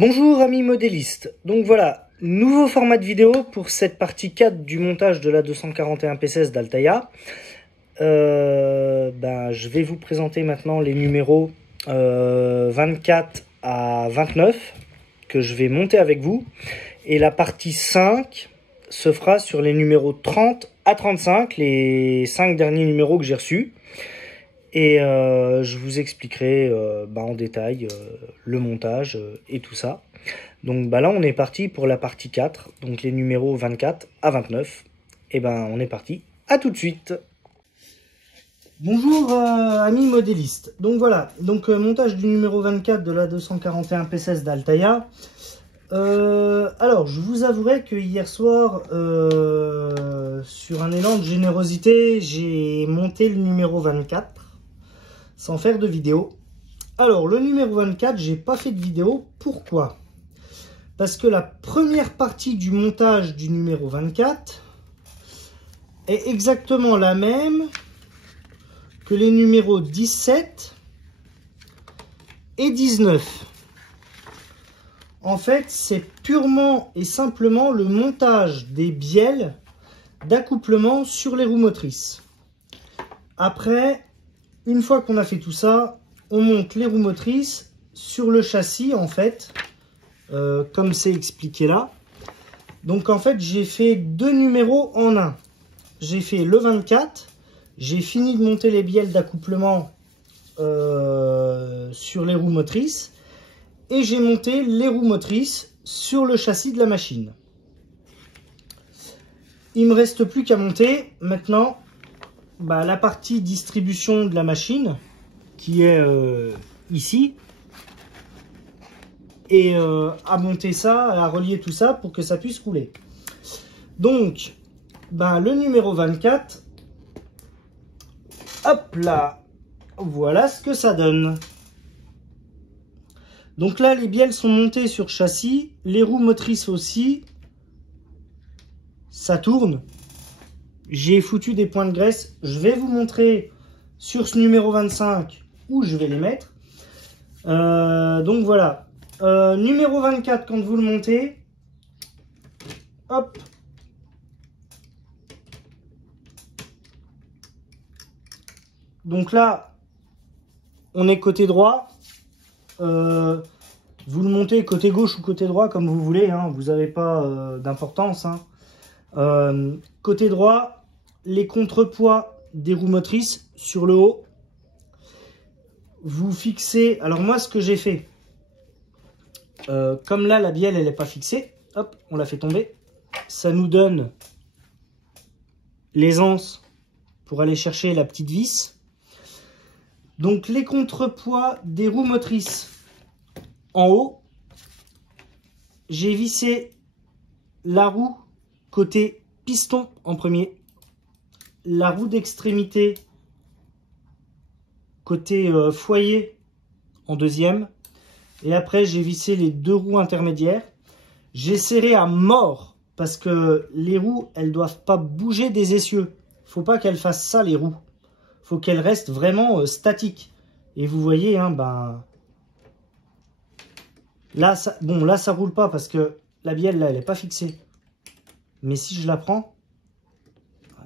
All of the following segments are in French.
Bonjour amis modélistes, donc voilà, nouveau format de vidéo pour cette partie 4 du montage de la 241 P16 d'Altaïa. Je vais vous présenter maintenant les numéros 24 à 29 que je vais monter avec vous. Et la partie 5 se fera sur les numéros 30 à 35, les 5 derniers numéros que j'ai reçus. Et je vous expliquerai en détail le montage et tout ça. Donc là on est parti pour la partie 4, donc les numéros 24 à 29. Et on est parti, à tout de suite. Bonjour amis modélistes. Donc voilà, montage du numéro 24 de la 241 P16 d'Altaïa. Alors je vous avouerai que hier soir, sur un élan de générosité, j'ai monté le numéro 24. Sans faire de vidéo. Alors le numéro 24, j'ai pas fait de vidéo. Pourquoi? Parce que la première partie du montage du numéro 24 est exactement la même que les numéros 17 et 19. En fait, c'est purement et simplement le montage des bielles d'accouplement sur les roues motrices. Après, une fois qu'on a fait tout ça, on monte les roues motrices sur le châssis, en fait, comme c'est expliqué là. Donc, en fait, j'ai fait deux numéros en un. J'ai fait le 24, j'ai fini de monter les bielles d'accouplement sur les roues motrices, et j'ai monté les roues motrices sur le châssis de la machine. Il me reste plus qu'à monter maintenant la partie distribution de la machine qui est ici, et à monter ça, à relier tout ça pour que ça puisse rouler. Donc le numéro 24, hop là, voilà ce que ça donne. Donc là les bielles sont montées sur châssis, les roues motrices aussi, ça tourne. J'ai foutu des points de graisse. Je vais vous montrer sur ce numéro 25 où je vais les mettre. Donc voilà. Numéro 24, quand vous le montez, hop. Donc là, on est côté droit. Vous le montez côté gauche ou côté droit comme vous voulez. Hein. Vous n'avez pas d'importance. Hein. Côté droit, les contrepoids des roues motrices sur le haut. Vous fixez, alors moi ce que j'ai fait, comme là la bielle elle n'est pas fixée, hop, on la fait tomber, ça nous donne l'aisance pour aller chercher la petite vis. Donc les contrepoids des roues motrices en haut, j'ai vissé la roue côté piston en premier, la roue d'extrémité côté foyer en deuxième, et après j'ai vissé les deux roues intermédiaires. J'ai serré à mort parce que les roues elles doivent pas bouger des essieux, faut pas qu'elles fassent ça les roues, faut qu'elles restent vraiment statiques. Et vous voyez là ça roule pas parce que la bielle là elle est pas fixée, mais si je la prends,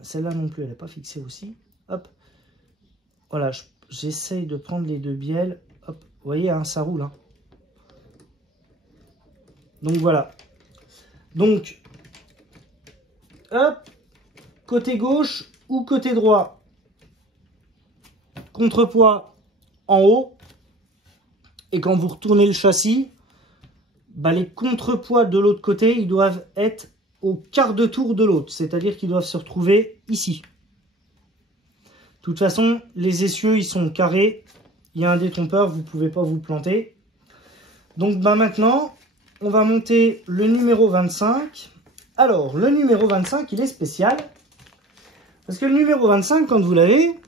celle-là non plus, elle n'est pas fixée aussi. Hop. Voilà, j'essaye de prendre les deux bielles. Hop. Vous voyez, ça roule. Hein. Donc voilà. Donc, hop. Côté gauche ou côté droit. Contrepoids en haut. Et quand vous retournez le châssis, les contrepoids de l'autre côté, ils doivent être au quart de tour de l'autre, c'est-à-dire qu'ils doivent se retrouver ici. De toute façon, les essieux, ils sont carrés. Il y a un détrompeur, vous ne pouvez pas vous planter. Donc maintenant, on va monter le numéro 25. Alors, le numéro 25, il est spécial. Parce que le numéro 25, quand vous l'avez,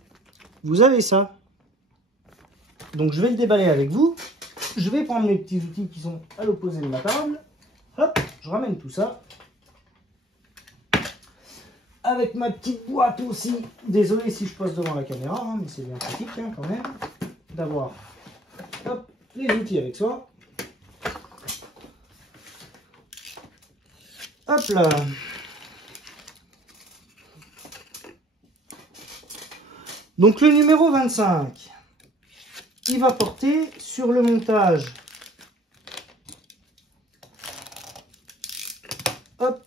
vous avez ça. Donc je vais le déballer avec vous. Je vais prendre mes petits outils qui sont à l'opposé de ma table. Hop, je ramène tout ça. Avec ma petite boîte aussi. Désolé si je passe devant la caméra, hein, mais c'est bien pratique quand même d'avoir les outils avec soi. Hop là. Donc le numéro 25, il va porter sur le montage. Hop.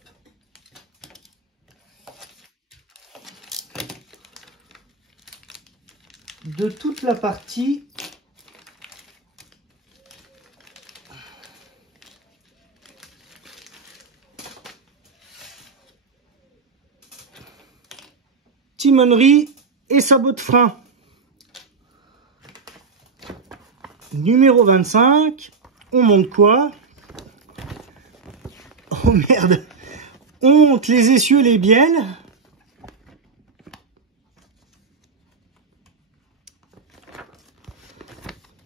De toute la partie timonerie et sabot de frein. Numéro 25, on monte quoi? Oh merde! On monte les essieux, les bielles.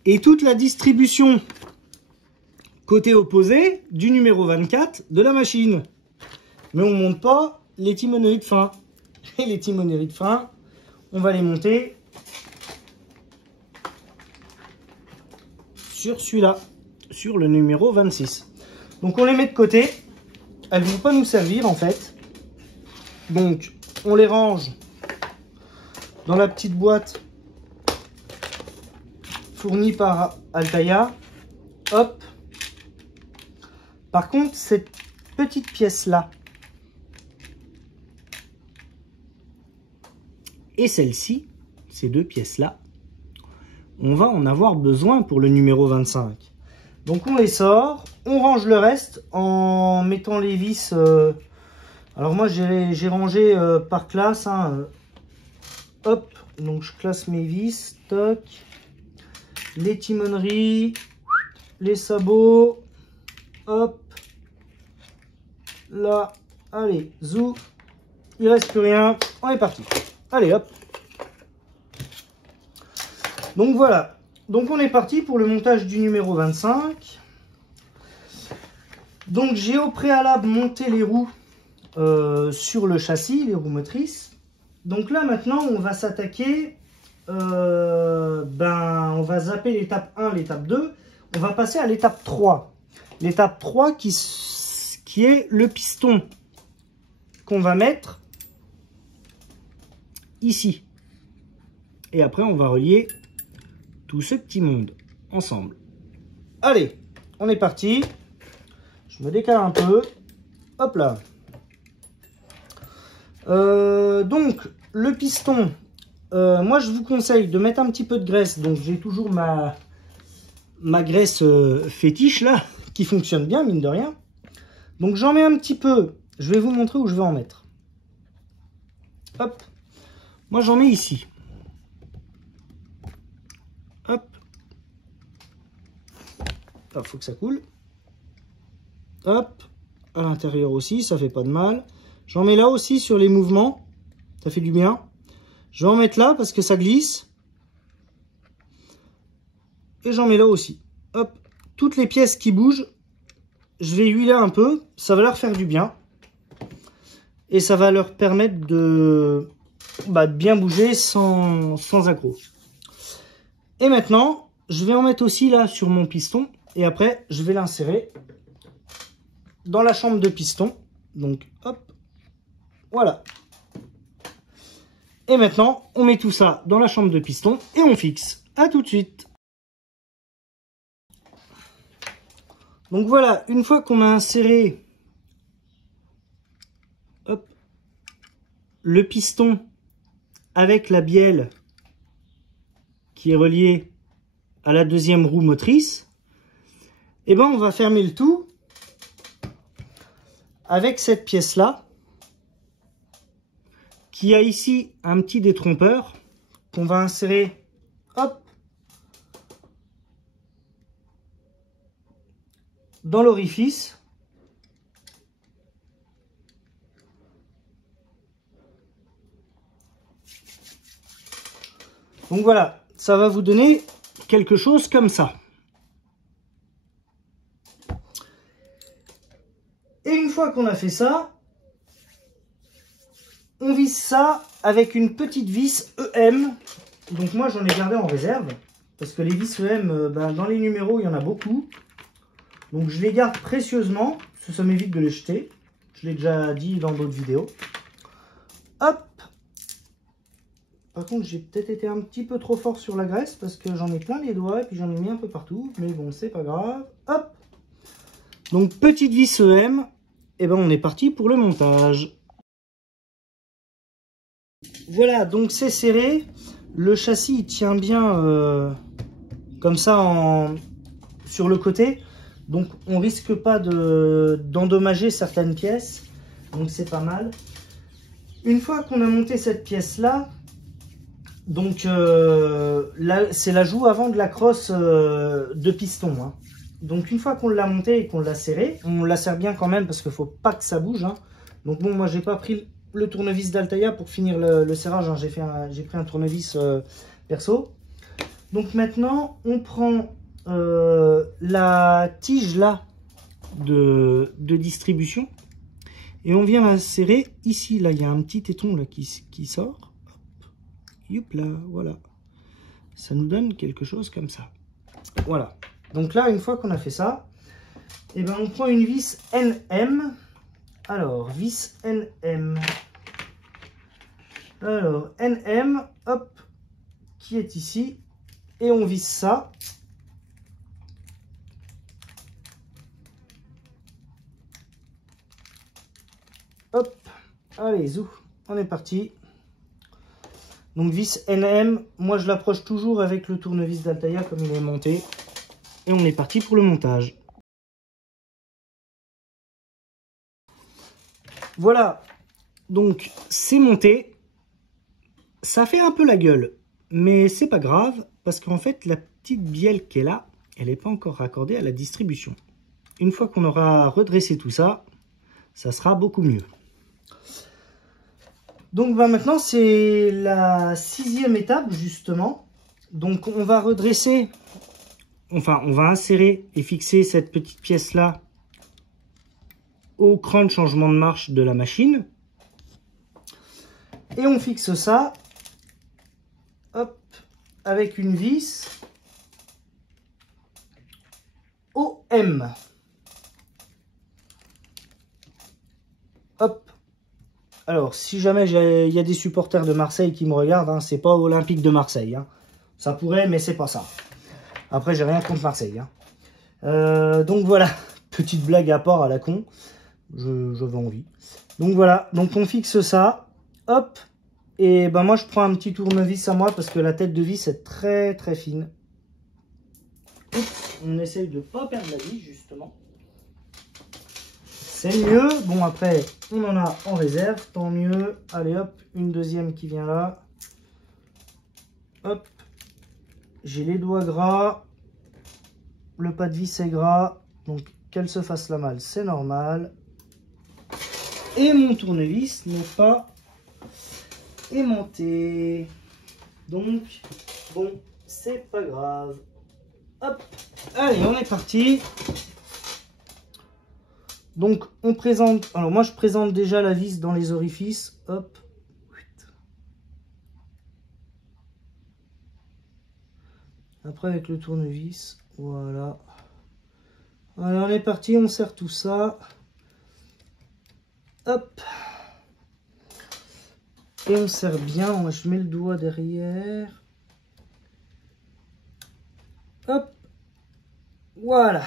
Et toute la distribution côté opposé du numéro 24 de la machine. Mais on ne monte pas les timoneries de frein. Et les timoneries de frein, on va les monter sur celui-là, sur le numéro 26. Donc on les met de côté. Elles ne vont pas nous servir en fait. Donc on les range dans la petite boîte fournie par Altaïa. Hop. Par contre, cette petite pièce-là et celle-ci, ces deux pièces-là, on va en avoir besoin pour le numéro 25. Donc on les sort, on range le reste en mettant les vis. Alors moi j'ai rangé par classe. Hein, hop, donc je classe mes vis. Toc. Les timoneries, les sabots. Hop. Là. Allez, zou. Il reste plus rien. On est parti. Allez, hop. Donc voilà. Donc on est parti pour le montage du numéro 25. Donc j'ai au préalable monté les roues sur le châssis, les roues motrices. Donc là maintenant on va s'attaquer, on va zapper l'étape 1, l'étape 2. On va passer à l'étape 3. L'étape 3 qui est le piston qu'on va mettre ici. Et après on va relier tout ce petit monde ensemble. Allez, on est parti. Je me décale un peu. Hop là. Donc, le piston. Moi, je vous conseille de mettre un petit peu de graisse. Donc, j'ai toujours ma graisse fétiche là, qui fonctionne bien, mine de rien. Donc, j'en mets un petit peu. Je vais vous montrer où je vais en mettre. Hop. Moi, j'en mets ici. Hop. Il faut que ça coule. Hop. À l'intérieur aussi, ça fait pas de mal. J'en mets là aussi sur les mouvements. Ça fait du bien. Je vais en mettre là parce que ça glisse. Et j'en mets là aussi. Hop. Toutes les pièces qui bougent, je vais huiler un peu. Ça va leur faire du bien. Et ça va leur permettre de bien bouger sans accroc. Et maintenant, je vais en mettre aussi là sur mon piston. Et après, je vais l'insérer dans la chambre de piston. Donc, hop. Voilà. Et maintenant, on met tout ça dans la chambre de piston et on fixe. À tout de suite. Donc voilà, une fois qu'on a inséré hop, le piston avec la bielle qui est reliée à la deuxième roue motrice, et on va fermer le tout avec cette pièce-là qui a ici un petit détrompeur qu'on va insérer hop, dans l'orifice. Donc voilà, ça va vous donner quelque chose comme ça. Et une fois qu'on a fait ça, on visse ça avec une petite vis EM. Donc moi j'en ai gardé en réserve, parce que les vis EM, dans les numéros il y en a beaucoup. Donc je les garde précieusement, parce que ça m'évite de les jeter. Je l'ai déjà dit dans d'autres vidéos. Hop. Par contre, j'ai peut-être été un petit peu trop fort sur la graisse parce que j'en ai plein les doigts et puis j'en ai mis un peu partout. Mais bon, c'est pas grave. Hop. Donc, petite vis EM. Et ben, on est parti pour le montage. Voilà, donc c'est serré. Le châssis il tient bien comme ça sur le côté. Donc on risque pas d'endommager certaines pièces. Donc c'est pas mal. Une fois qu'on a monté cette pièce là, donc là c'est l'ajout avant de la crosse de piston. Hein. Donc une fois qu'on l'a monté et qu'on l'a serré, on la serre bien quand même parce qu'il faut pas que ça bouge. Hein. Donc bon, moi j'ai pas pris le tournevis d'Altaïa pour finir le serrage, hein. J'ai pris un tournevis perso. Donc maintenant on prend la tige là de distribution et on vient la serrer ici. Là il y a un petit téton là qui sort. Youp là, voilà. Ça nous donne quelque chose comme ça. Voilà. Donc là une fois qu'on a fait ça, et ben on prend une vis NM. Alors vis NM. Alors, NM, hop, qui est ici, et on visse ça. Hop, allez, zou, on est parti. Donc, vis NM, moi je l'approche toujours avec le tournevis d'Altaïa comme il est monté. Et on est parti pour le montage. Voilà, donc c'est monté. Ça fait un peu la gueule, mais c'est pas grave, parce qu'en fait, la petite bielle qui est là, elle n'est pas encore raccordée à la distribution. Une fois qu'on aura redressé tout ça, ça sera beaucoup mieux. Donc maintenant, c'est la 6e étape, justement. Donc on va redresser, enfin, on va insérer et fixer cette petite pièce-là au cran de changement de marche de la machine. Et on fixe ça. Hop, avec une vis OM. Hop. Alors, si jamais il y a des supporters de Marseille qui me regardent, hein, c'est pas Olympique de Marseille. Hein. Ça pourrait, mais c'est pas ça. Après, j'ai rien contre Marseille. Hein. Donc voilà, petite blague à part à la con. J'avais envie. Donc voilà, donc on fixe ça. Hop. Et ben moi je prends un petit tournevis à moi parce que la tête de vis est très très fine. On essaye de ne pas perdre la vis justement. C'est mieux. Bon après on en a en réserve, tant mieux. Allez hop, une deuxième qui vient là. Hop. J'ai les doigts gras. Le pas de vis est gras. Donc qu'elle se fasse la malle, c'est normal. Et mon tournevis n'est pas aimanté. Donc, bon, c'est pas grave. Hop, allez, on est parti. Donc, on présente... Alors, moi, je présente déjà la vis dans les orifices. Hop. Après, avec le tournevis, voilà. Allez, on est parti, on serre tout ça. Hop. Et on serre bien. Moi, je mets le doigt derrière. Hop. Voilà.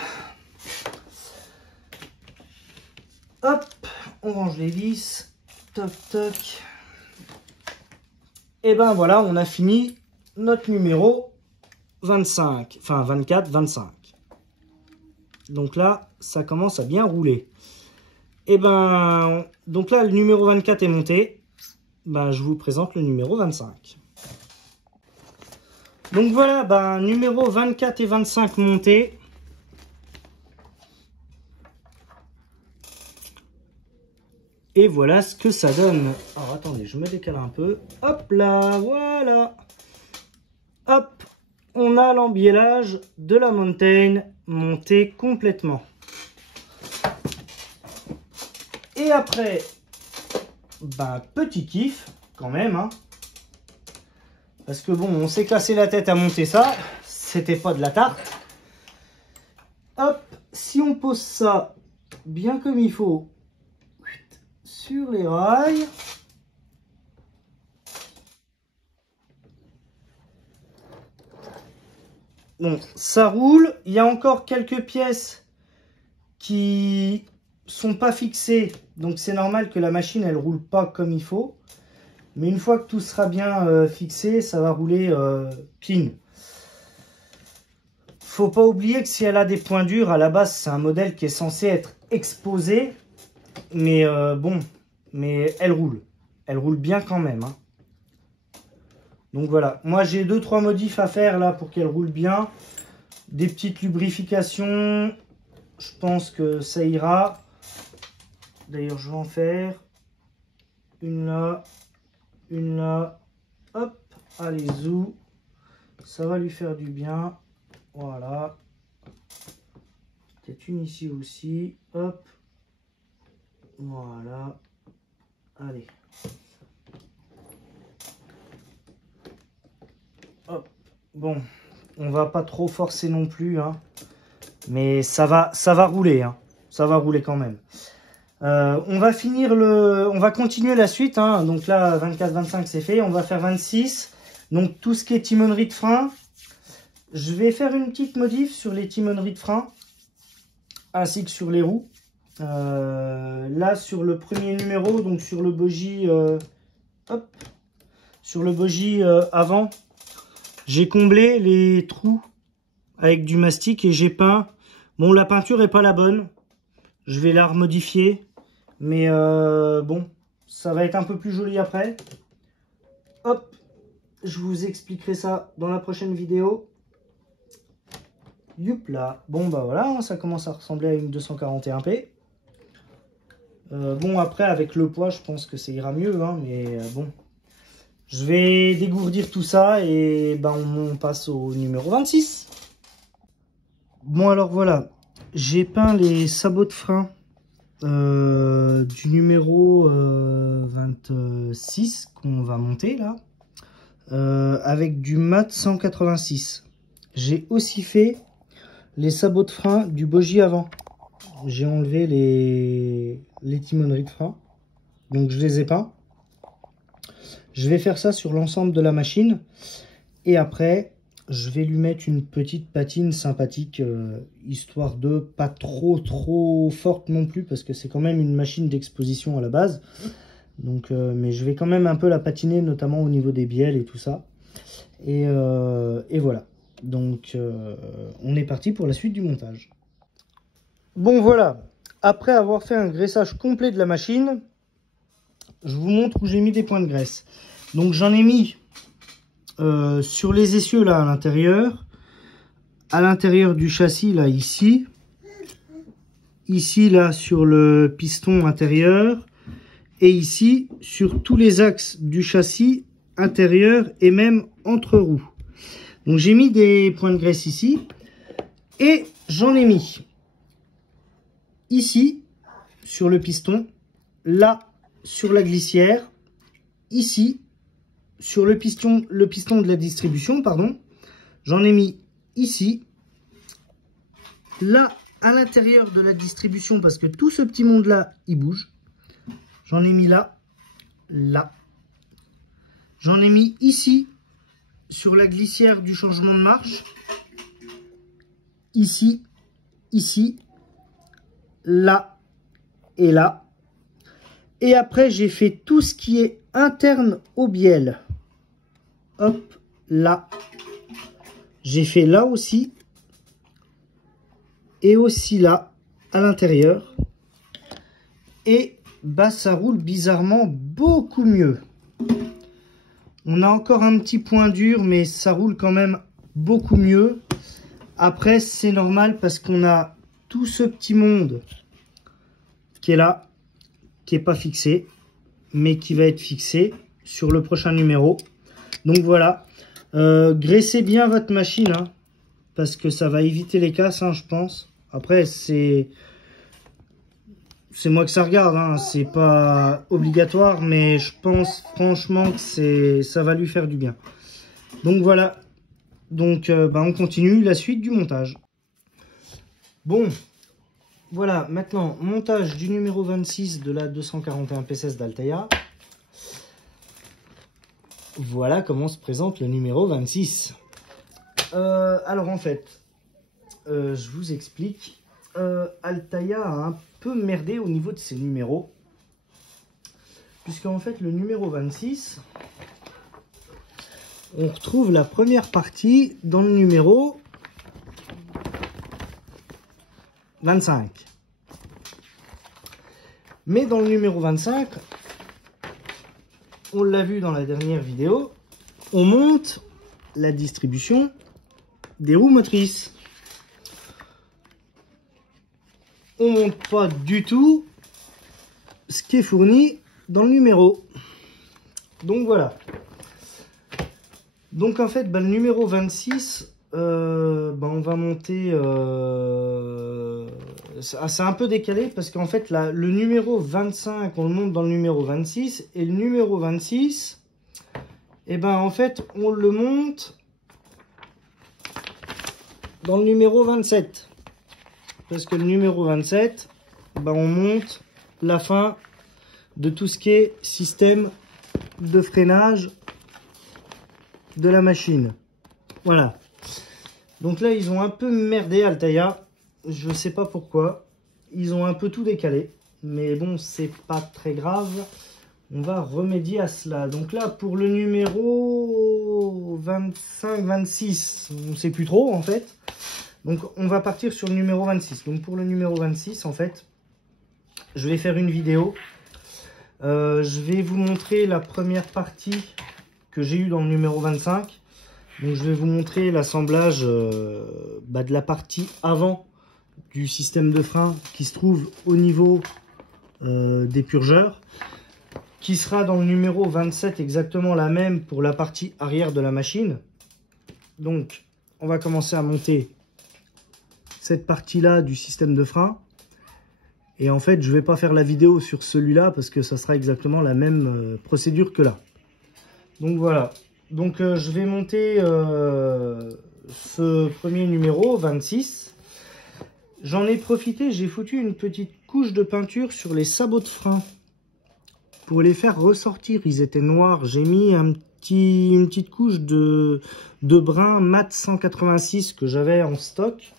Hop. On range les vis. Toc, toc. Et ben voilà, on a fini notre numéro 25. Enfin, 24, 25. Donc là, ça commence à bien rouler. Et ben, donc là, le numéro 24 est monté. Ben, je vous présente le numéro 25. Donc voilà, ben, numéro 24 et 25 montés. Et voilà ce que ça donne. Alors attendez, je me décale un peu. Hop là, voilà. Hop, on a l'embiellage de la Mountain monté complètement. Et après, ben, petit kiff quand même. Hein, parce que bon, on s'est cassé la tête à monter ça. C'était pas de la tarte. Hop, si on pose ça bien comme il faut. sur les rails. Bon, ça roule. Il y a encore quelques pièces qui sont pas fixées. Donc c'est normal que la machine, elle roule pas comme il faut. Mais une fois que tout sera bien fixé, ça va rouler clean. Faut pas oublier que si elle a des points durs, à la base, c'est un modèle qui est censé être exposé. Mais bon, mais elle roule. Elle roule bien quand même, hein. Donc voilà, moi j'ai 2-3 modifs à faire là pour qu'elle roule bien. Des petites lubrifications, je pense que ça ira. D'ailleurs je vais en faire une là, hop, allez zou, ça va lui faire du bien. Voilà, peut-être une ici aussi, hop, voilà, allez. Hop. Bon, on va pas trop forcer non plus, hein, mais ça va rouler, hein, ça va rouler quand même. On va continuer la suite, hein, donc là 24-25 c'est fait, on va faire 26, donc tout ce qui est timonerie de frein, je vais faire une petite modif sur les timoneries de frein, ainsi que sur les roues. Là sur le premier numéro, donc sur le bogie, hop, sur le bogie avant, j'ai comblé les trous avec du mastic et j'ai peint. Bon, la peinture est pas la bonne. Je vais la remodifier. Mais bon, ça va être un peu plus joli après. Hop, je vous expliquerai ça dans la prochaine vidéo. Youp là. Bon, bah voilà, ça commence à ressembler à une 241p. Bon, après, avec le poids, je pense que ça ira mieux. Hein, mais bon. Je vais dégourdir tout ça et ben on passe au numéro 26. Bon alors voilà, j'ai peint les sabots de frein du numéro 26 qu'on va monter là, avec du mat 186. J'ai aussi fait les sabots de frein du bogie avant. J'ai enlevé les timoneries de frein, donc je les ai peints. Je vais faire ça sur l'ensemble de la machine et après je vais lui mettre une petite patine sympathique, histoire de pas trop forte non plus parce que c'est quand même une machine d'exposition à la base. Donc, mais je vais quand même un peu la patiner, notamment au niveau des bielles et tout ça. Et voilà. Donc on est parti pour la suite du montage. Bon voilà, après avoir fait un graissage complet de la machine, je vous montre où j'ai mis des points de graisse. Donc j'en ai mis sur les essieux là à l'intérieur du châssis là ici là sur le piston intérieur et ici sur tous les axes du châssis intérieur et même entre roues. Donc j'ai mis des points de graisse ici et j'en ai mis ici sur le piston, là sur la glissière, ici sur le piston de la distribution, pardon. J'en ai mis ici, là à l'intérieur de la distribution parce que tout ce petit monde là il bouge. J'en ai mis là, là. J'en ai mis ici sur la glissière du changement de marche, ici, ici, là et là. Et après, j'ai fait tout ce qui est interne aux bielles. Hop, là. J'ai fait là aussi. Et aussi là, à l'intérieur. Et bah, ça roule bizarrement beaucoup mieux. On a encore un petit point dur, mais ça roule quand même beaucoup mieux. Après, c'est normal parce qu'on a tout ce petit monde qui est là, qui n'est pas fixé, mais qui va être fixé sur le prochain numéro. Donc voilà, graissez bien votre machine, hein, parce que ça va éviter les casses, hein, je pense. Après, c'est moi que ça regarde, hein, c'est pas obligatoire, mais je pense franchement que ça va lui faire du bien. Donc voilà, donc bah, on continue la suite du montage. Bon, voilà, maintenant, montage du numéro 26 de la 241 PCS d'Altaïa. Voilà comment se présente le numéro 26. Alors en fait, je vous explique. Altaïa a un peu merdé au niveau de ses numéros. Puisqu'en fait, le numéro 26, on retrouve la première partie dans le numéro 25. Mais dans le numéro 25, on l'a vu dans la dernière vidéo, on monte la distribution des roues motrices. On ne monte pas du tout ce qui est fourni dans le numéro. Donc voilà. Donc en fait, le numéro 26, on va monter... c'est un peu décalé parce qu'en fait, le numéro 25, on le monte dans le numéro 26. Et le numéro 26, en fait, on le monte dans le numéro 27. Parce que le numéro 27, on monte la fin de tout ce qui est système de freinage de la machine. Voilà. Donc là, ils ont un peu merdé Altaïa. Je sais pas pourquoi. Ils ont un peu tout décalé. Mais bon, c'est pas très grave. On va remédier à cela. Donc là, pour le numéro 25, 26, on ne sait plus trop en fait. Donc on va partir sur le numéro 26. Donc pour le numéro 26, en fait, je vais faire une vidéo. Je vais vous montrer la première partie que j'ai eue dans le numéro 25. Donc je vais vous montrer l'assemblage de la partie avant du système de frein qui se trouve au niveau des purgeurs, qui sera dans le numéro 27 exactement la même pour la partie arrière de la machine. Donc on va commencer à monter cette partie-là du système de frein. Et en fait, je vais pas faire la vidéo sur celui-là parce que ça sera exactement la même procédure que là. Donc voilà. Donc je vais monter ce premier numéro 26. J'en ai profité, j'ai foutu une petite couche de peinture sur les sabots de frein pour les faire ressortir. Ils étaient noirs. J'ai mis une petite couche de brun mat 186 que j'avais en stock.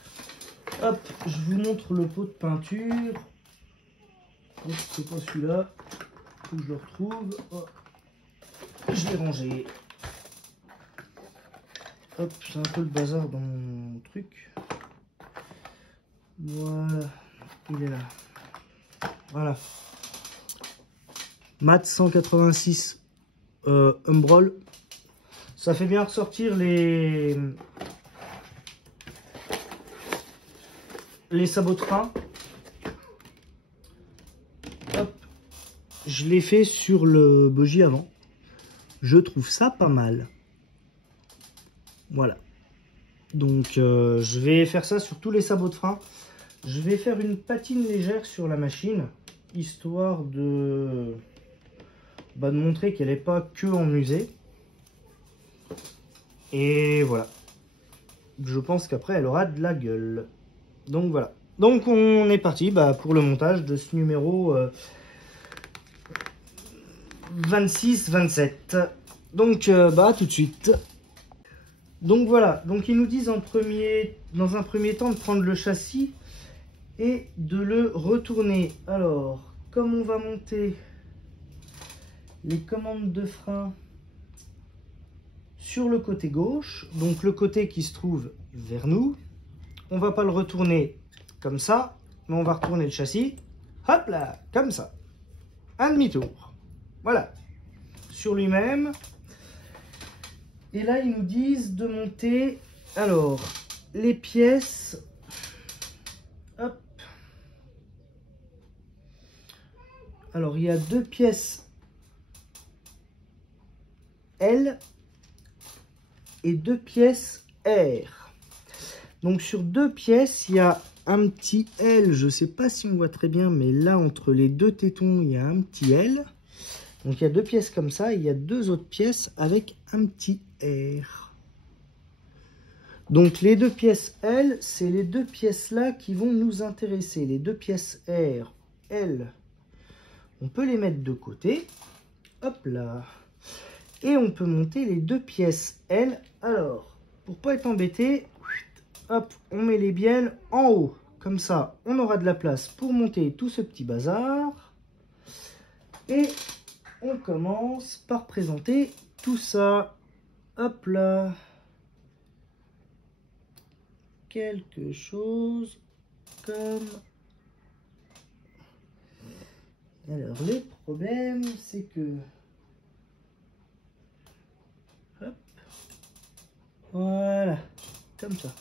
Hop, je vous montre le pot de peinture. C'est pas celui-là. Faut que je le retrouve. Oh. Je l'ai rangé. Hop, c'est un peu le bazar dans mon truc. Voilà, il est là. Voilà. Mat 186 Umbrol. Ça fait bien ressortir les sabots de frein. Hop, je l'ai fait sur le bogie avant. Je trouve ça pas mal. Voilà. Donc je vais faire ça sur tous les sabots de frein. Je vais faire une patine légère sur la machine, histoire de montrer qu'elle n'est pas que en musée. Et voilà. Je pense qu'après elle aura de la gueule. Donc voilà. Donc on est parti pour le montage de ce numéro 26-27. Donc tout de suite. Donc voilà. Donc ils nous disent dans un premier temps de prendre le châssis et de le retourner. Alors, comme on va monter les commandes de frein sur le côté gauche, donc le côté qui se trouve vers nous, on va pas le retourner comme ça, mais on va retourner le châssis, hop là, comme ça, un demi-tour, voilà, sur lui-même. Et là ils nous disent de monter, alors, les pièces, hop, alors il y a deux pièces L et deux pièces R. Donc sur deux pièces, il y a un petit L, je ne sais pas si on voit très bien, mais là entre les deux tétons, il y a un petit L. Donc il y a deux pièces comme ça, et il y a deux autres pièces avec un petit R. Donc les deux pièces L, c'est les deux pièces là qui vont nous intéresser. Les deux pièces R, L, on peut les mettre de côté. Hop là. Et on peut monter les deux pièces L. Alors, pour pas être embêté, hop, on met les bielles en haut. Comme ça, on aura de la place pour monter tout ce petit bazar. Et on commence par présenter tout ça. Hop là. Quelque chose comme... Alors, le problème, c'est que... Hop. Voilà. Comme ça.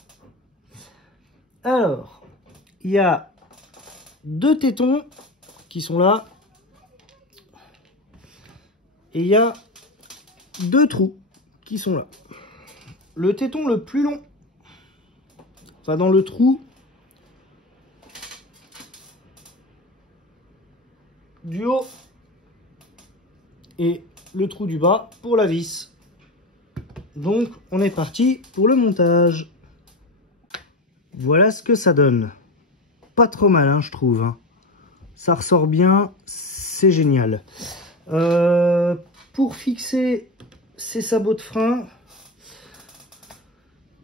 Alors, il y a deux tétons qui sont là. Et il y a deux trous qui sont là. Le téton le plus long va dans le trou du haut et le trou du bas pour la vis. Donc on est parti pour le montage. Voilà ce que ça donne. Pas trop mal, hein, je trouve, hein. Ça ressort bien, c'est génial. Pour fixer ces sabots de frein,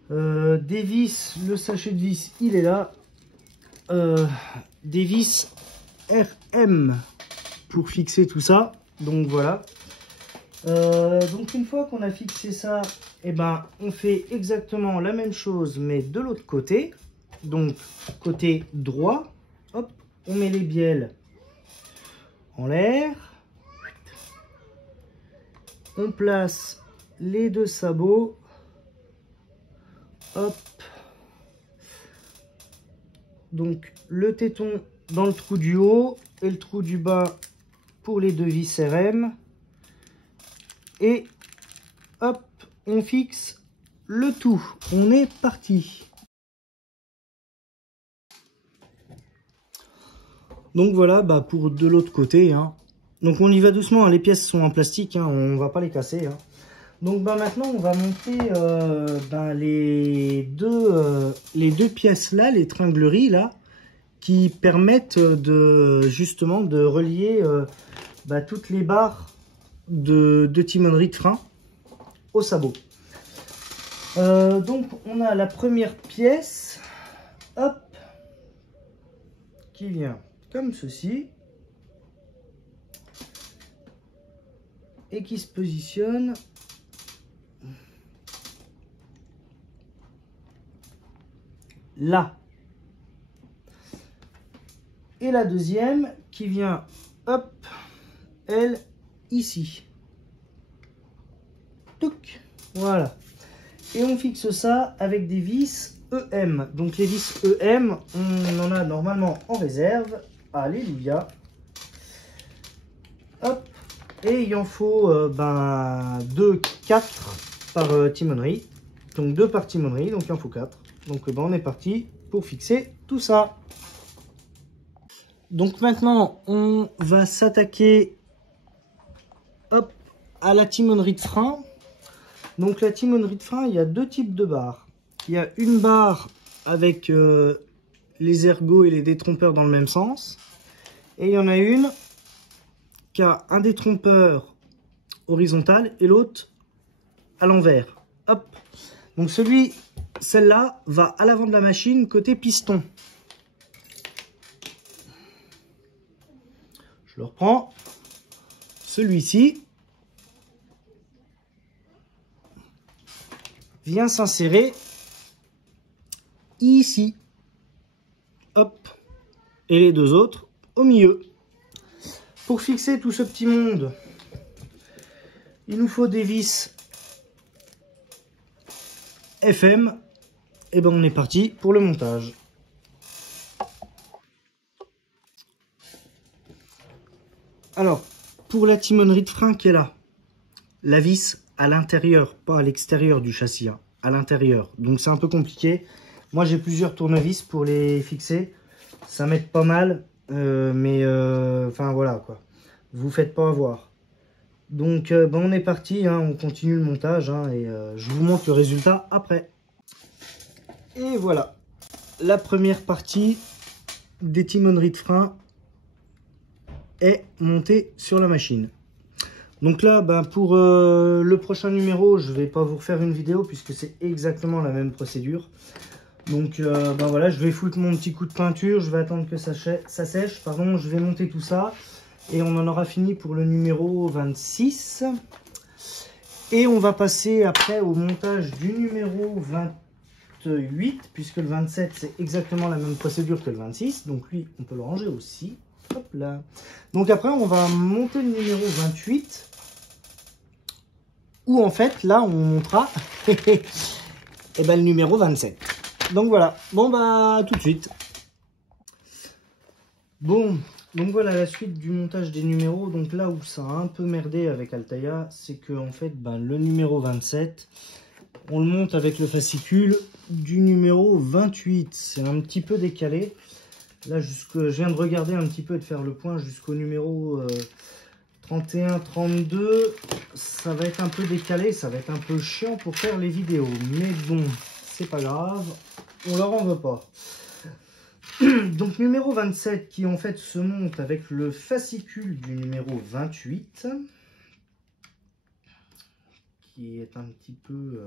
des vis, le sachet de vis, il est là. Des vis RM pour fixer tout ça. Donc voilà. Donc une fois qu'on a fixé ça, eh ben, on fait exactement la même chose, mais de l'autre côté. Donc côté droit, hop, on met les bielles en l'air. On place les deux sabots. Hop. Donc le téton dans le trou du haut et le trou du bas pour les deux vis RM. Et hop, on fixe le tout. On est parti. Donc voilà, bah pour de l'autre côté, hein. Donc on y va doucement, hein. Les pièces sont en plastique, hein. On va pas les casser, hein. Donc bah maintenant on va monter les deux pièces là, les tringleries là, qui permettent justement de relier toutes les barres de timonerie de frein au sabot. Donc on a la première pièce, hop, qui vient comme ceci et qui se positionne là. Et la deuxième qui vient, hop, elle, ici. Touc, voilà. Et on fixe ça avec des vis EM. Donc les vis EM, on en a normalement en réserve. Alléluia. Hop. Et il en faut 2, 4 par timonerie. Donc 2 par timonerie, donc il en faut 4. Donc on est parti pour fixer tout ça. Donc maintenant, on va s'attaquer à la timonerie de frein. Donc la timonerie de frein, il y a deux types de barres. Il y a une barre avec les ergots et les détrompeurs dans le même sens. Et il y en a une qui a un détrompeur horizontal et l'autre à l'envers. Hop. Donc celle-là va à l'avant de la machine côté piston. Je le reprends. Celui-ci vient s'insérer ici. Hop. Et les deux autres au milieu. Pour fixer tout ce petit monde, il nous faut des vis FM. Et ben on est parti pour le montage. Alors, pour la timonerie de frein qui est là, la vis à l'intérieur, pas à l'extérieur du châssis, hein, à l'intérieur. Donc c'est un peu compliqué. Moi j'ai plusieurs tournevis pour les fixer. Ça m'aide pas mal, enfin voilà quoi. Vous faites pas avoir. Donc on est parti, hein, on continue le montage, hein, et je vous montre le résultat après. Et voilà, la première partie des timoneries de frein est montée sur la machine. Donc là, ben pour le prochain numéro, je ne vais pas vous refaire une vidéo puisque c'est exactement la même procédure. Donc ben voilà, je vais foutre mon petit coup de peinture, je vais attendre que ça sèche, pardon, je vais monter tout ça. Et on en aura fini pour le numéro 26. Et on va passer après au montage du numéro 28, puisque le 27 c'est exactement la même procédure que le 26. Donc lui, on peut le ranger aussi. Hop là. Donc après, on va monter le numéro 28. Où en fait, là, on montera et ben, le numéro 27. Donc voilà. Bon, bah, tout de suite. Bon, donc voilà la suite du montage des numéros. Donc là où ça a un peu merdé avec Altaïa, c'est que en fait, ben, le numéro 27, on le monte avec le fascicule du numéro 28. C'est un petit peu décalé. Là, je viens de regarder un petit peu et de faire le point jusqu'au numéro 31, 32. Ça va être un peu décalé, ça va être un peu chiant pour faire les vidéos. Mais bon, c'est pas grave, on leur en veut pas. Donc numéro 27 qui en fait se monte avec le fascicule du numéro 28. Qui est un petit peu...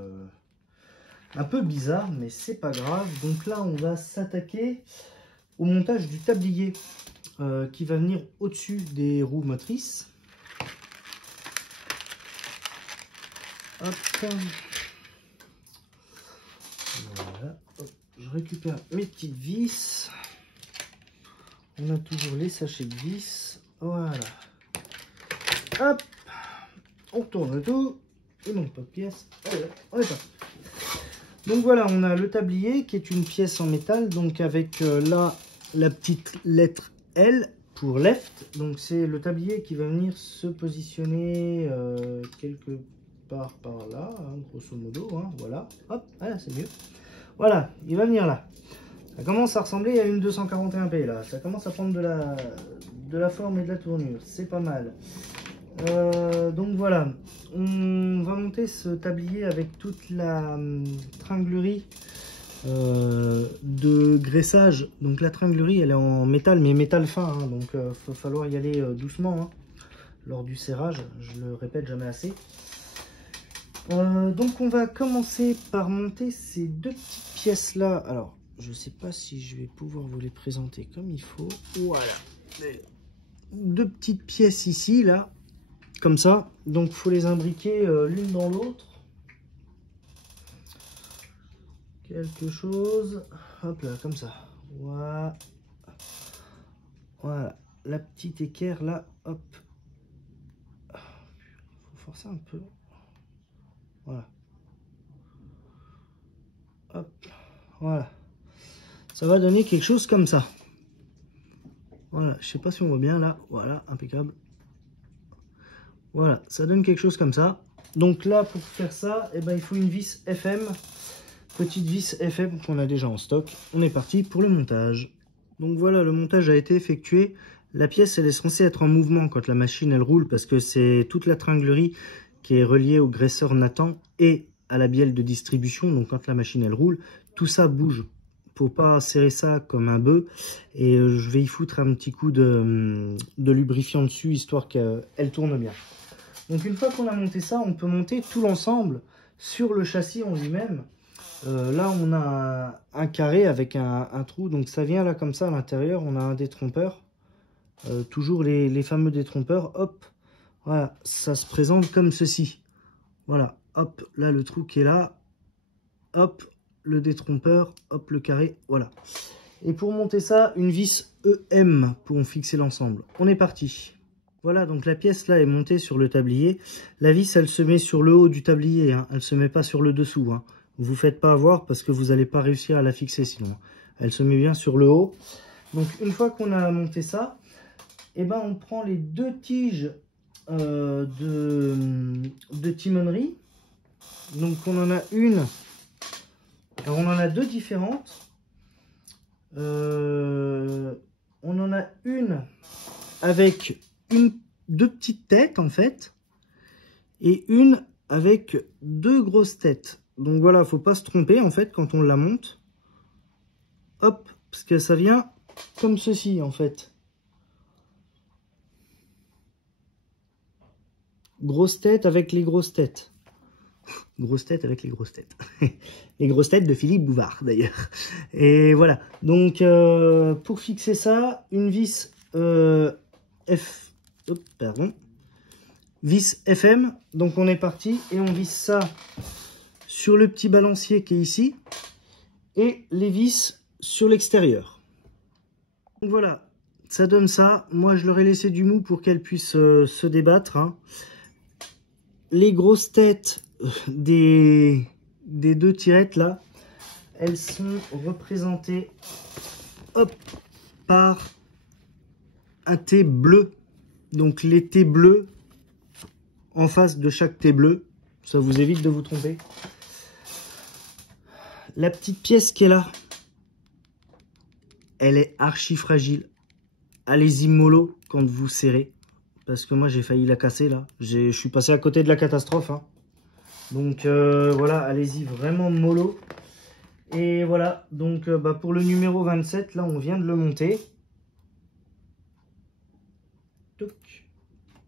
un peu bizarre, mais c'est pas grave. Donc là, on va s'attaquer au montage du tablier qui va venir au-dessus des roues motrices. Hop. Voilà. Hop. Je récupère mes petites vis. On a toujours les sachets de vis. Voilà. Hop. On tourne tout. Il manque pas de pièces. Allez, on est parti. Donc voilà, on a le tablier qui est une pièce en métal, donc avec là la petite lettre L pour left. Donc c'est le tablier qui va venir se positionner quelque part par là, hein, grosso modo. Hein, voilà, hop, ah, c'est mieux. Voilà, il va venir là. Ça commence à ressembler à une 241p là. Ça commence à prendre de la forme et de la tournure. C'est pas mal. Donc voilà, on va monter ce tablier avec toute la tringlerie de graissage. Donc la tringlerie elle est en métal, mais métal fin, hein, donc il va falloir y aller doucement hein, lors du serrage, je le répète jamais assez. Donc on va commencer par monter ces deux petites pièces là. Alors je sais pas si je vais pouvoir vous les présenter comme il faut. Voilà, deux petites pièces ici là. Comme ça, donc il faut les imbriquer l'une dans l'autre. Quelque chose, hop là, comme ça. Voilà. Voilà, la petite équerre là, hop. Faut forcer un peu. Voilà. Hop, voilà. Ça va donner quelque chose comme ça. Voilà, je sais pas si on voit bien là. Voilà, impeccable. Voilà, ça donne quelque chose comme ça. Donc là, pour faire ça, eh ben, il faut une vis FM. Petite vis FM qu'on a déjà en stock. On est parti pour le montage. Donc voilà, le montage a été effectué. La pièce, elle est censée être en mouvement quand la machine, elle roule, parce que c'est toute la tringlerie qui est reliée au graisseur Nathan et à la bielle de distribution. Donc quand la machine, elle roule, tout ça bouge. Faut pas serrer ça comme un bœuf. Et je vais y foutre un petit coup de lubrifiant dessus, histoire qu'elle tourne bien. Donc une fois qu'on a monté ça, on peut monter tout l'ensemble sur le châssis en lui-même. Là on a un carré avec un trou, donc ça vient là comme ça à l'intérieur, on a un détrompeur. Toujours les fameux détrompeurs, hop, voilà, ça se présente comme ceci. Voilà, hop, là le trou qui est là, hop, le détrompeur, hop, le carré, voilà. Et pour monter ça, une vis EM pour fixer l'ensemble. On est parti. Voilà, donc la pièce là est montée sur le tablier. La vis, elle se met sur le haut du tablier, hein. Elle ne se met pas sur le dessous. Hein. Vous ne faites pas avoir parce que vous n'allez pas réussir à la fixer sinon. Elle se met bien sur le haut. Donc une fois qu'on a monté ça, eh ben, on prend les deux tiges de timonerie. Donc on en a une. Alors on en a deux différentes. On en a une avec deux petites têtes en fait, et une avec deux grosses têtes. Donc voilà, faut pas se tromper en fait quand on la monte. hop, parce que ça vient comme ceci en fait. Grosse tête avec les grosses têtes. Grosse tête avec les grosses têtes. Les grosses têtes de Philippe Bouvard d'ailleurs. Et voilà. Donc pour fixer ça, une vis vis FM. Donc on est parti et on visse ça sur le petit balancier qui est ici. Et les vis sur l'extérieur. Donc voilà, ça donne ça. Moi je leur ai laissé du mou pour qu'elles puissent se débattre. Hein. Les grosses têtes des deux tirettes là, elles sont représentées hop, par un T bleu. Donc les T bleus en face de chaque T bleu, ça vous évite de vous tromper. La petite pièce qui est là, elle est archi fragile. Allez-y mollo quand vous serrez. Parce que moi j'ai failli la casser là. Je suis passé à côté de la catastrophe. Hein. Donc voilà, allez-y vraiment mollo. Et voilà, donc pour le numéro 27, là on vient de le monter.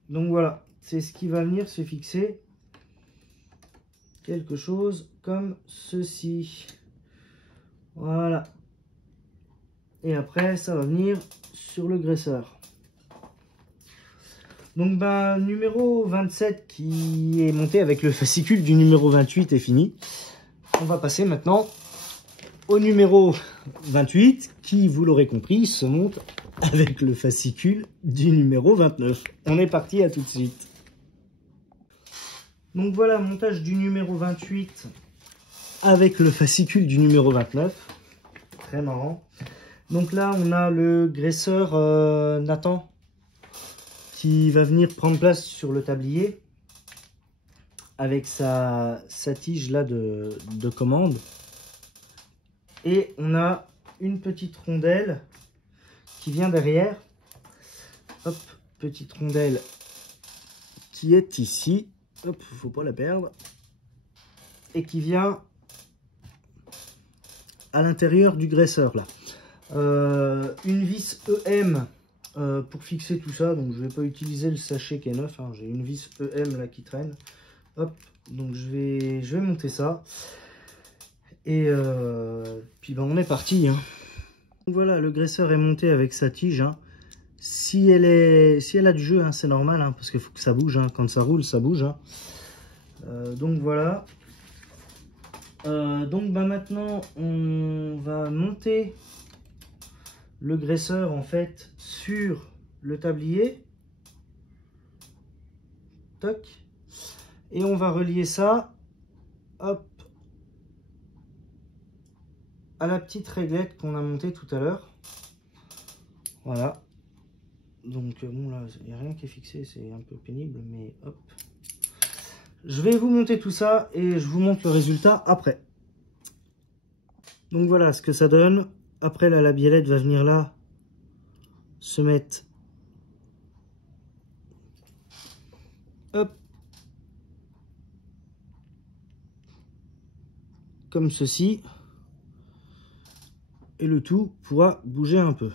Donc voilà, c'est ce qui va venir se fixer. Quelque chose comme ceci. Voilà. Et après, ça va venir sur le graisseur. Donc numéro 27 qui est monté avec le fascicule du numéro 28 est fini. On va passer maintenant au numéro 28 qui, vous l'aurez compris, se monte avec le fascicule du numéro 29. On est parti, à tout de suite. Donc voilà, montage du numéro 28 avec le fascicule du numéro 29. Très marrant. Donc là, on a le graisseur Nathan qui va venir prendre place sur le tablier avec sa tige là de commande. Et on a une petite rondelle qui vient derrière. Hop, petite rondelle qui est ici. Hop, faut pas la perdre. Et qui vient à l'intérieur du graisseur là. Une vis EM pour fixer tout ça, donc je vais pas utiliser le sachet qui est neuf, hein. J'ai une vis EM là qui traîne. Hop, donc je vais monter ça. Et puis on est parti. Hein. Donc voilà, le graisseur est monté avec sa tige. Hein. Si elle a du jeu, hein, c'est normal, hein, parce qu'il faut que ça bouge. Hein. Quand ça roule, ça bouge. Hein. Donc voilà. Donc maintenant, on va monter le graisseur en fait sur le tablier. Toc. Et on va relier ça, hop, à la petite réglette qu'on a montée tout à l'heure. Voilà. Donc bon là, il n'y a rien qui est fixé, c'est un peu pénible, mais hop. Je vais vous monter tout ça et je vous montre le résultat après. Donc voilà ce que ça donne. Après la labiellette va venir là, se mettre, hop, comme ceci. Et le tout pourra bouger un peu.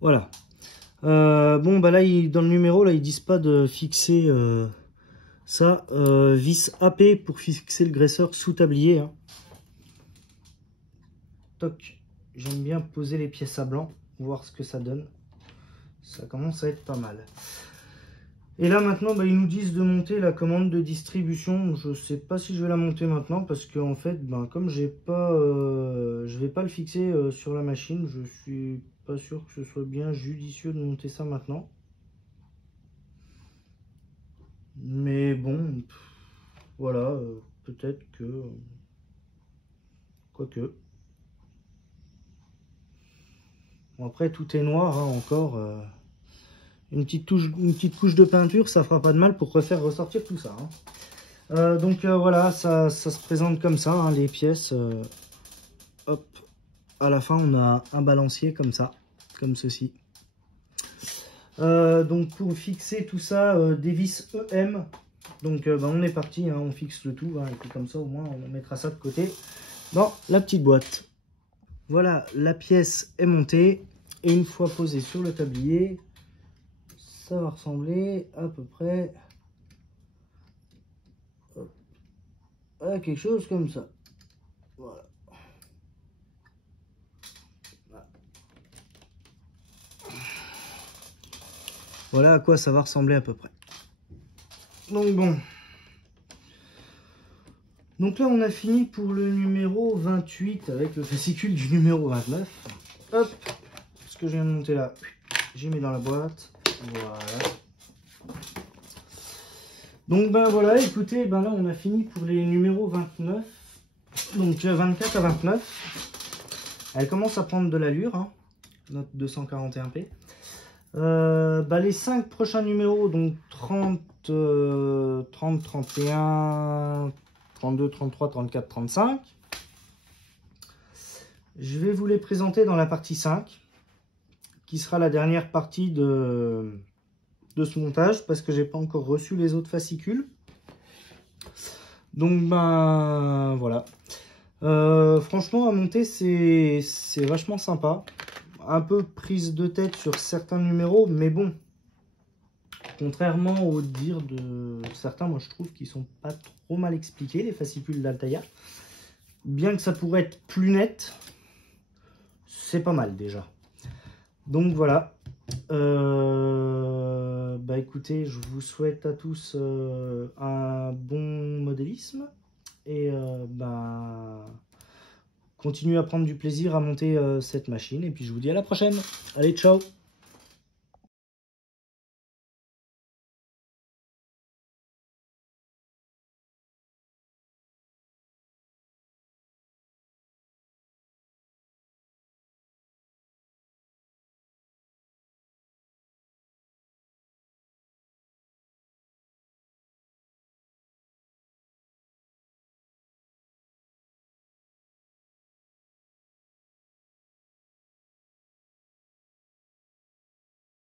Voilà. Bon bah là dans le numéro là ils disent pas de fixer ça. Vis AP pour fixer le graisseur sous tablier. Hein. Toc. J'aime bien poser les pièces à blanc, voir ce que ça donne. Ça commence à être pas mal. Et là maintenant ils nous disent de monter la commande de distribution. Je sais pas si je vais la monter maintenant parce que en fait comme j'ai pas je vais pas le fixer sur la machine, je suis pas sûr que ce soit bien judicieux de monter ça maintenant. Mais bon, voilà, peut-être que quoique. Bon, après tout est noir hein, encore. Une petite couche de peinture, ça fera pas de mal pour refaire ressortir tout ça. Hein. Donc voilà, ça se présente comme ça, hein, les pièces. Hop, à la fin on a un balancier comme ça, comme ceci. Donc pour fixer tout ça, des vis EM. Donc on est parti, hein, on fixe le tout, hein, et puis comme ça au moins on mettra ça de côté dans la petite boîte. Voilà, la pièce est montée. Et une fois posée sur le tablier, ça va ressembler à peu près à quelque chose comme ça. Voilà. Voilà à quoi ça va ressembler à peu près. Donc bon. Donc là on a fini pour le numéro 28 avec le fascicule du numéro 29. Hop, ce que je viens de monter là, j'ai mis dans la boîte. Voilà. Donc ben voilà, écoutez, ben là on a fini pour les numéros 29. Donc 24 à 29. Elle commence à prendre de l'allure, hein, notre 241p. Les 5 prochains numéros, donc 30, 30, 31, 32, 33, 34, 35. Je vais vous les présenter dans la partie 5, qui sera la dernière partie de ce montage, parce que j'ai pas encore reçu les autres fascicules. Donc ben voilà. Franchement à monter c'est vachement sympa. Un peu prise de tête sur certains numéros, mais bon, contrairement aux dires de certains, moi je trouve qu'ils sont pas trop mal expliqués, les fascicules d'Altaïa. Bien que ça pourrait être plus net, c'est pas mal déjà. Donc voilà. Écoutez, je vous souhaite à tous un bon modélisme et continuez à prendre du plaisir à monter cette machine. Et puis je vous dis à la prochaine. Allez, ciao!